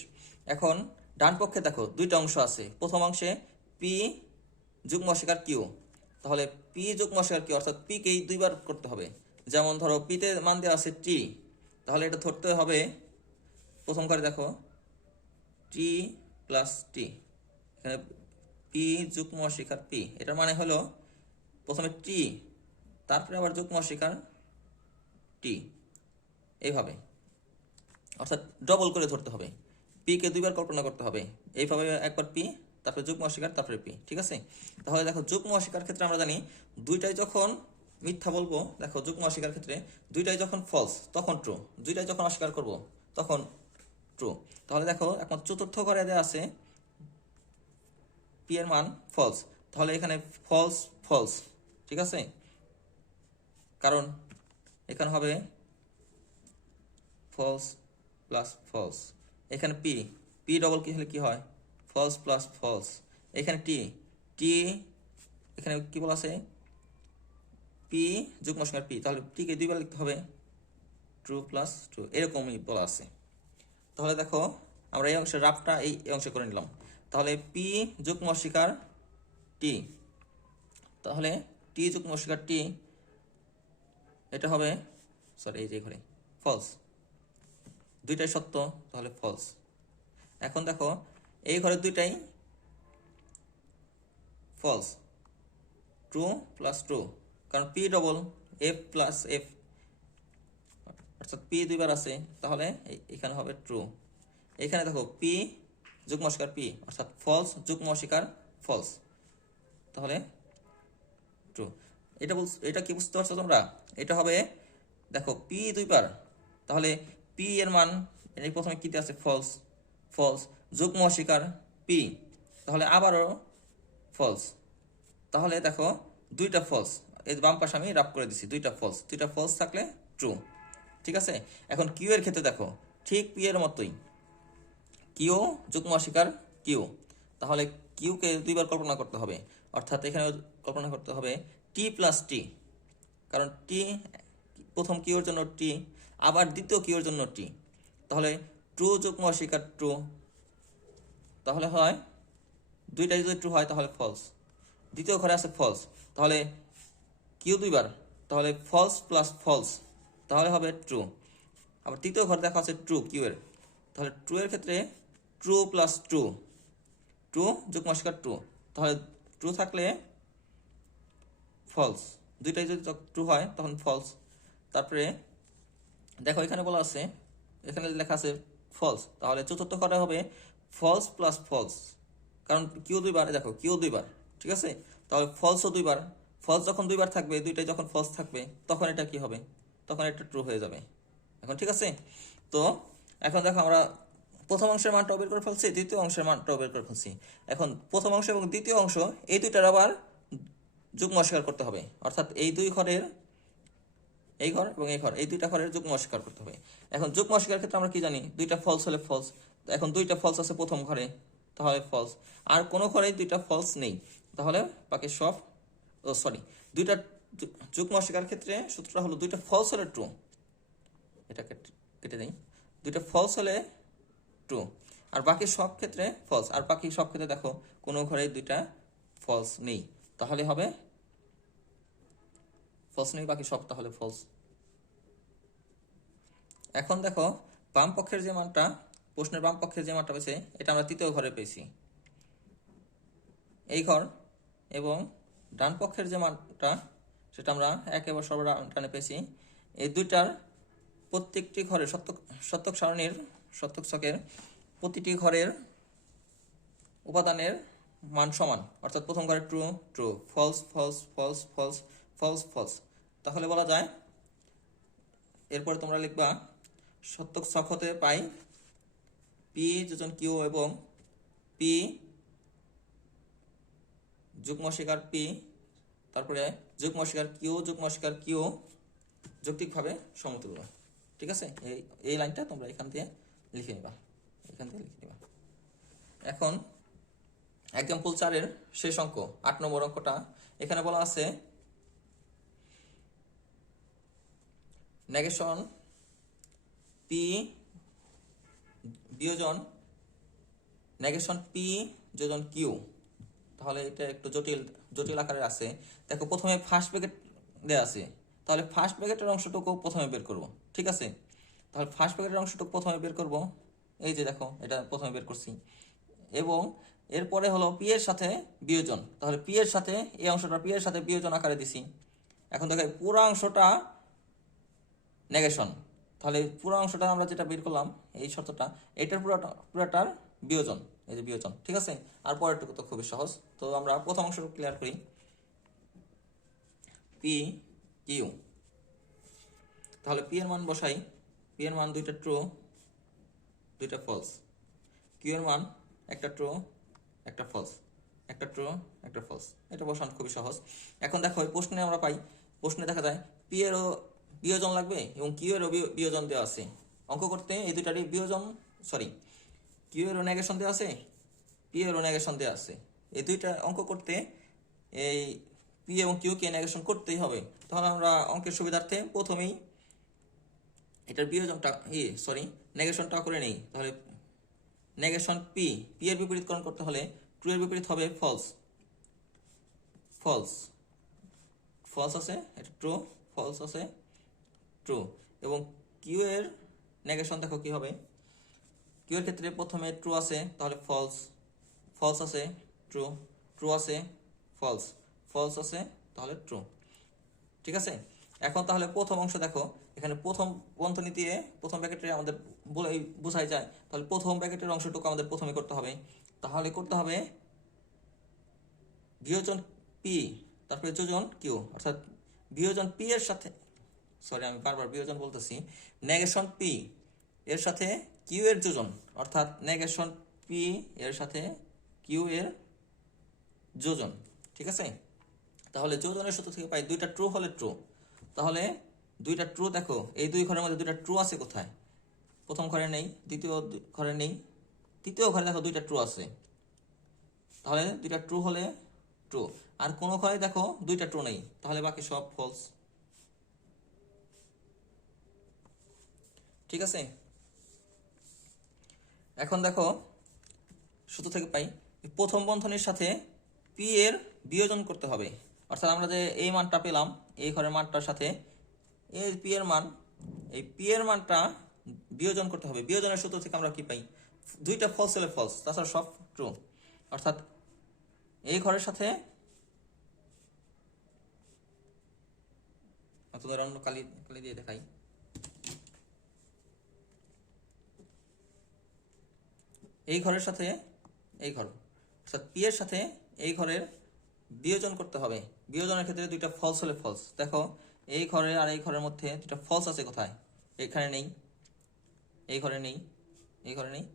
এখন ডান পক্ষে দেখো দুইটা অংশ আছে, প্রথম অংশে পি যুগ্ম অস্বীকার কিউ, তাহলে পি যুগ্ম অস্বীকার কিউ অর্থাৎ পি কেই দুইবার করতে হবে, যেমন ধরো পিতে মান দেওয়া আছে টি, তাহলে এটা ধরতে হবে প্রথম ঘরে দেখো টি প্লাস টি, এখানে পি যুগ্ম অস্বীকার পি, এটার মানে হলো প্রথমে টি তারপরে আবার যুগ্ম অস্বীকার টি, এইভাবে, অর্থাৎ ডবল করে ধরতে হবে, পি কে দুইবার কল্পনা করতে হবে, এইভাবে একবার পি তারপরে যুগ্ম অস্বীকার তারপরে পি, ঠিক আছে। তাহলে দেখো যুগ্ম অস্বীকার ক্ষেত্রে আমরা জানি দুইটাই যখন মিথ্যা বলবো, দেখো যুগ্ম অস্বীকার ক্ষেত্রে দুইটাই যখন ফলস তখন ট্রু, দুইটাই যখন অস্বীকার করব তখন ট্রু। তাহলে দেখো একমাত্র চতুর্থ ঘরে দেওয়া আছে পি এর মান ফলস, তাহলে এখানে ফলস ফলস, ঠিক আছে, কারণ এখানে হবে ফলস প্লাস ফলস, এখানে পি পি ডবল কি হলে কি হয় ফলস প্লাস ফলস, এখানে টি টি এখানে কি বলা আছে পি যুগ্ম অস্বীকার পি, তাহলে টি কে দুইবার লিখতে হবে ট্রু প্লাস ট্রু, এরকমই বলা আছে। তাহলে দেখো আমরা এই অংশের রাফটা এই অংশে করে নিলাম, তাহলে পি যুগ্ম অস্বীকার টি, তাহলে টি যুগ্ম অস্বীকার টি এটা হবে সরি এই যে ঘরে ফলস, দুইটাই সত্য তাহলে ফলস। এখন দেখো এই ঘরে দুইটাই ফলস, ট্রু প্লাস ট্রু, কারণ P double F plus F, অর্থাৎ পি দুইবার আছে, তাহলে এখানে হবে ট্রু। এখানে দেখো পি যুগ্ম অস্বীকার পি অর্থাৎ ফলস যুগ্ম অস্বীকার ফলস, তাহলে ট্রু। এটা কি বুঝতে পারছো তোমরা, এটা হবে দেখো পি দুইবার, তাহলে পি এর মান প্রথমে কিতে আছে ফলস ফলস যুগ্ম অস্বীকার পি, তাহলে আবারও ফলস, তাহলে দেখো দুইটা ফলস, এই বাম পাশে আমি রাফ করে দিছি দুইটা ফলস থাকলে ট্রু, ঠিক আছে। এখন কিউ এর ক্ষেত্রে দেখো ঠিক পি এর মতোই, কিউ যুগ্ম অস্বীকার কিউ, তাহলে কিউকে দুইবার কল্পনা করতে হবে, অর্থাৎ এখানে কল্পনা করতে হবে টি প্লাস টি, কারণ টি প্রথম কিউর জন্য টি, আবার দ্বিতীয় কিউর জন্য টি, তাহলে ট্রু যুগ্ম অস্বীকার ট্রু, তাহলে হয় দুইটাই যদি ট্রু হয় তাহলে ফলস, দ্বিতীয় ঘরে আছে ফলস, তাহলে কিউ দুইবার, তাহলে ফলস প্লাস ফলস, তাহলে হবে ট্রু। আবার তৃতীয় ঘরে দেখা আছে ট্রু কিউ এর, তাহলে ট্রু এর ক্ষেত্রে ট্রু প্লাস ট্রু, ট্রু যুগ্ম অস্বীকার ট্রু, তাহলে ট্রু থাকলে ফলস, দুইটাই যদি ট্রু হয় তখন ফলস। তারপরে দেখো এখানে বলা আছে, এখানে লেখা আছে ফলস, তাহলে চতুর্থ ঘরে হবে ফলস প্লাস ফলস, কারণ কিউ দুইবার, দেখো কিউ দুইবার, ঠিক আছে, তাহলে ফলসও দুইবার, ফলস যখন দুইবার থাকবে, দুইটাই যখন ফলস থাকবে, তখন এটা কি হবে, তখন এটা ট্রু হয়ে যাবে। এখন ঠিক আছে, তো এখন দেখো আমরা প্রথম অংশের মানটাও বের করে ফেলছি, দ্বিতীয় অংশের মানটাও বের করে ফেলছি। এখন প্রথম অংশ এবং দ্বিতীয় অংশ এই দুইটার আবার যুগ্ম অস্বীকার করতে হবে, অর্থাৎ এই দুই ঘরের, এই ঘর এবং এই ঘর, এই দুইটা ঘরের যুগ্ম অস্বীকার করতে হবে। এখন যুগ্ম অস্বীকার ক্ষেত্রে আমরা কি জানি, দুইটা ফলস হলে ফলস, এখন দুইটা ফলস আছে প্রথম ঘরে, তাহলে ফলস, আর কোনো ঘরেই দুইটা ফলস নেই, তাহলে বাকি সব, ও সরি, দুইটা যুগ্ম অস্বীকার ক্ষেত্রে সূত্রটা হলো দুইটা ফলস হলে ট্রু, এটা কেটে দেই, দুইটা ফলস হলে ট্রু, আর বাকি সব ক্ষেত্রে ফলস, আর বাকি সব ক্ষেত্রে দেখো কোনো ঘরেই দুইটা ফলস নেই, তাহলে হবে ফলস নেই, বাকি সব তাহলে ফলস। এখন দেখো বাম পক্ষের যে মানটা, প্রশ্নের বাম পক্ষের যে মানটা পেয়েছে, এটা আমরা তৃতীয় ঘরে পেয়েছি, এই ঘর, এবং ডান পক্ষের যে মানটা, সেটা আমরা একেবারে সর্বডানে পেয়েছি। এই দুইটার প্রত্যেকটি ঘরের সত্যক সারণীর, সত্যক ছকের প্রতিটি ঘরের উপাদানের মান সমান, অর্থাৎ প্রথম ঘরে true true, false false false false false false, তাহলে বলা যায়, এরপরে তোমরা লিখবা সত্যক ছক হতে পাই পি যোজন কিউ এবং পি যুগ্ম অস্বীকার পি, তারপরে যুগ্ম অস্বীকার কিউ যুগ্ম অস্বীকার কিউ যৌক্তিকভাবে সমতুল্য। ঠিক আছে, এই লাইনটা তোমরা এখান থেকে লিখে নিবা, এখান থেকে লিখে নিবা। এখন এক্সাম্পল 4-এর শেষ অঙ্ক 8 নম্বর অঙ্কটা, এখানে বলা আছে নেগেশন পি বিয়োজন নেগেশন পি যোজন কিউ, তাহলে এটা একটু জটিল জটিল আকারে আছে। দেখো প্রথমে ফার্স্ট ব্র্যাকেট দেওয়া আছে, তাহলে ফার্স্ট ব্র্যাকেটের অংশটুকু প্রথমে বের করব, ঠিক আছে, তাহলে ফার্স্ট ব্র্যাকেটের অংশটুকু প্রথমে বের করব, এই যে দেখো এটা প্রথমে বের করছি, এবং এরপরে হলো পি এর সাথে বিয়োজন, তাহলে পি এর সাথে এই অংশটা পি এর সাথে বিয়োজন আকারে দিছি। এখন দেখো পুরো অংশটা নেগেশন, তাহলে পুরো অংশটা আমরা যেটা বের করলাম এই শর্তটা, এটার পুরোটার বিয়োজন, এই যে বিয়োজন, ঠিক আছে। আর পরেরটুকু তো খুবই সহজ, তো আমরা প্রথম অংশটা ক্লিয়ার করি, পি কিউ, তাহলে পি এর মান বসাই, পি এর মান দুইটা ট্রু দুইটা ফলস, কিউ এর মান একটা ট্রু একটা ফলস, একটা ট্রু একটা ফলস, এটা বসানো খুবই সহজ। এখন দেখো এই প্রশ্নে আমরা পাই, প্রশ্নে দেখা যায় পি এরও বিয়োজন লাগবে এবং কিউ এরও বিয়োজন দেওয়া আছে, অঙ্ক করতে এই দুইটারই বিয়োজন, সরি, কিউ এরও নেগেশন দেওয়া আছে, পি এরও নেগেশন দেওয়া আছে, এই দুইটা অঙ্ক করতে এই পি এবং কিউ কে নেগেশন করতেই হবে। তাহলে আমরা অঙ্কের সুবিধার্থে প্রথমেই এটার বিয়োজনটা নেগেশনটা করে নেই, তাহলে নেগেশন পি, পি এর বিপরীতকরণ করতে হলে ট্রু এর বিপরীত হবে ফলস, ফলস ফলস আছে এটা ট্রু, ফলস আছে ট্রু, এবং কিউ এর নেগেশন দেখো কি হবে, কিউ এর ক্ষেত্রে প্রথমে ট্রু আছে তাহলে ফলস, ফলস আছে ট্রু, ট্রু আছে ফলস, ফলস আছে তাহলে ট্রু, ঠিক আছে। এখন তাহলে প্রথম অংশ দেখো, এখানে প্রথম বন্ধনী দিয়ে প্রথম ব্র্যাকেটে আমাদের বোঝাই যায়, তাহলে প্রথম ব্র্যাকেটের অংশটুকু আমাদের প্রথমে করতে হবে, তাহলে করতে হবে বিয়োজন পি তারপরে যোজন কিউ, অর্থাৎ বিয়োজন পি এর সাথে, আমি বারবার বিয়োজন বলতেছি, নেগেশন পি এর সাথে কিউ এর যোজন, অর্থাৎ নেগেশন পি এর সাথে কিউ এর যোজন, ঠিক আছে। তাহলে যোজনের সূত্র থেকে পাই দুইটা ট্রু হলে ট্রু, তাহলে দুইটা ট্রু দেখো এই দুই ঘরের মধ্যে দুইটা ট্রু আছে কোথায়, প্রথম ঘরে নেই, দ্বিতীয় ঘরে নেই, তৃতীয় ঘরে দেখো দুইটা ট্রু আছে, তাহলে দুইটা ট্রু হলে ট্রু। আর কোনো ঘরে দেখো দুইটা ট্রু নেই, তাহলে বাকি সব ফলস। ঠিক আছে, এখন দেখো সূত্র থেকে পাই প্রথম বন্ধনীর সাথে পি এর বিয়োজন করতে হবে। অর্থাৎ আমরা যে এই মানটা পেলাম এই ঘরের মানটার সাথে এই পি এর মান, এই পি এর মানটা বিয়োজন করতে হবে। বিয়োজনের সূত্র থেকে আমরা কি পাই, দুইটা ফলস হলে ফলস, তাছাড়া সব ট্রু। অর্থাৎ এই ঘরের সাথে তোদের অন্য কালি কালি দিয়ে দেখাই, এই ঘরের সাথে এই ঘর, অর্থাৎ পি এর সাথে এই ঘরের বিয়োজন করতে হবে। বিয়োজনের ক্ষেত্রে দুইটা ফলস হলে ফলস। দেখো এই ঘরে আর এই ঘরের মধ্যে দুইটা ফলস আছে কোথায়, এখানে নেই, এই ঘরে নেই, এই ঘরে নেই।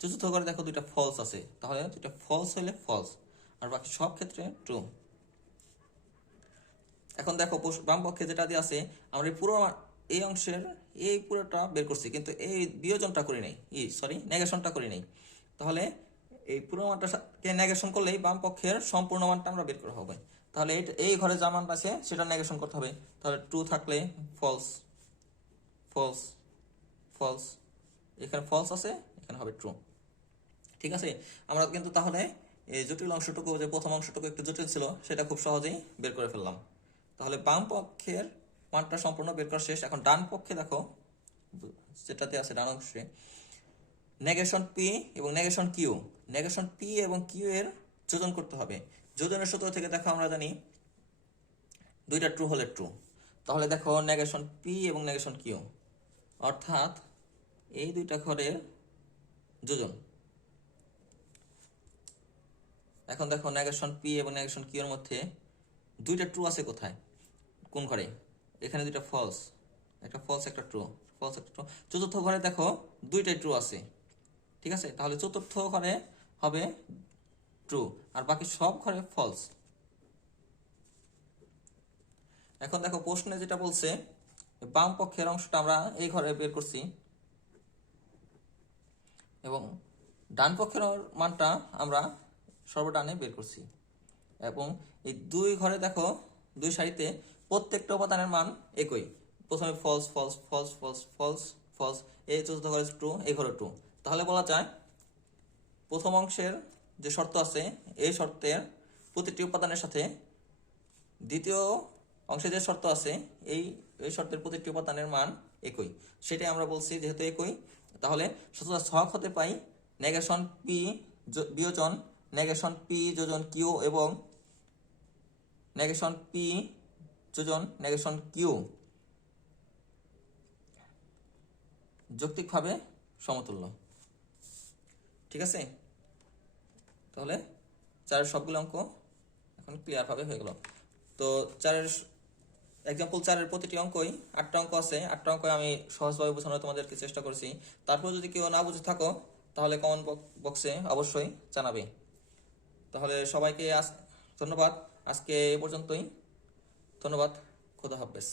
চতুর্থ ঘরে দেখো দুইটা ফলস আছে, তাহলে দুইটা ফলস হলে ফলস, আর বাকি সব ক্ষেত্রে ট্রু। এখন দেখো বাম পক্ষে যেটা দিয়ে আছে আমরা এই পুরো এই অংশের এই পুরোটা বের করছি, কিন্তু এই বিয়োজনটা করি নাই, নেগেশনটা করি নাই। তাহলে এই পুরো মানটাকে নেগেশন করলেই বাম পক্ষের সম্পূর্ণ মানটা আমরা বের করা হবে। তাহলে এই ঘরে যা মান আছে সেটা নেগেশন করতে হবে। তাহলে ট্রু থাকলে ফলস, ফলস, ফলস, এখানে ফলস আছে, এখানে হবে ট্রু। ঠিক আছে, আমরা কিন্তু তাহলে এই জটিল অংশটুকু, যে প্রথম অংশটুকু একটু জটিল ছিল, সেটা খুব সহজেই বের করে ফেললাম। তাহলে বাম পক্ষের মানটা সম্পূর্ণ বের করা শেষ। এখন ডান পক্ষে দেখো যেটাতে আছে ডান অংশে নেগেশন পি এবং নেগেশন কিউ, নেগেশন পি এবং কিউ এর যোজন করতে হবে। যোজনের সূত্র থেকে দেখো আমরা জানি দুইটা ট্রু হলে ট্রু। তাহলে দেখো নেগেশন পি এবং নেগেশন কিউ, অর্থাৎ এই দুইটা ঘরের যোজন। এখন দেখো নেগেশন পি এবং নেগেশন কিউ এর মধ্যে দুইটা ট্রু আছে কোথায়, কোন ঘরে, এখানে দুইটা ফলস, একটা ফলস একটা ট্রু, ফলস একটা ট্রু। চতুর্থ ঘরে দেখো দুইটাই ট্রু আছে। ঠিক আছে, তাহলে চতুর্থ ঘরে হবে ট্রু, আর বাকি সব ঘরে ফলস। এখন দেখো প্রশ্নে যেটা বলছে বাম পক্ষের অংশটা আমরা এই ঘরে বের করছি এবং ডান পক্ষের মানটা আমরা সর্বডানে বের করছি, এবং এই দুই ঘরে দেখো দুই সারিতে প্রত্যেকটা উপাদানের মান একই। প্রথমে false, false, false, false, false, false, এই চতুর্থ ঘরে ট্রু, এই ঘরে ট্রু। তাহলে বলা যায় প্রথম অংশের যে শর্ত আছে এই শর্তের প্রতিটি উপাদানের সাথে দ্বিতীয় অংশে যে শর্ত আছে এই শর্তের প্রতিটি উপাদানের মান একই। সেটাই আমরা বলছি যেহেতু একই, তাহলে সূত্রটা ছক হতে পাই নেগেশন পি বিয়োজন নেগেশন পি যোজন কিউ এবং নেগেশন পি যোজন নেগেশন কিউ যৌক্তিকভাবে সমতুল্য। ঠিক আছে, তাহলে চারের সবগুলো অঙ্ক এখন ক্লিয়ার ভাবে হয়ে গেল। তো এক্সাম্পল 4-এর প্রতিটি অঙ্কই 8টা অঙ্ক আছে, 8টা অঙ্ক আমি সহজভাবে বোঝানোর তোমাদেরকে চেষ্টা করছি। তারপর যদি কেউ না বুঝে থাকো তাহলে কমেন্ট বক্সে অবশ্যই জানাবে। তাহলে সবাইকে ধন্যবাদ, আজকে এ পর্যন্তই। ধন্যবাদ, খোদা হাফেজ।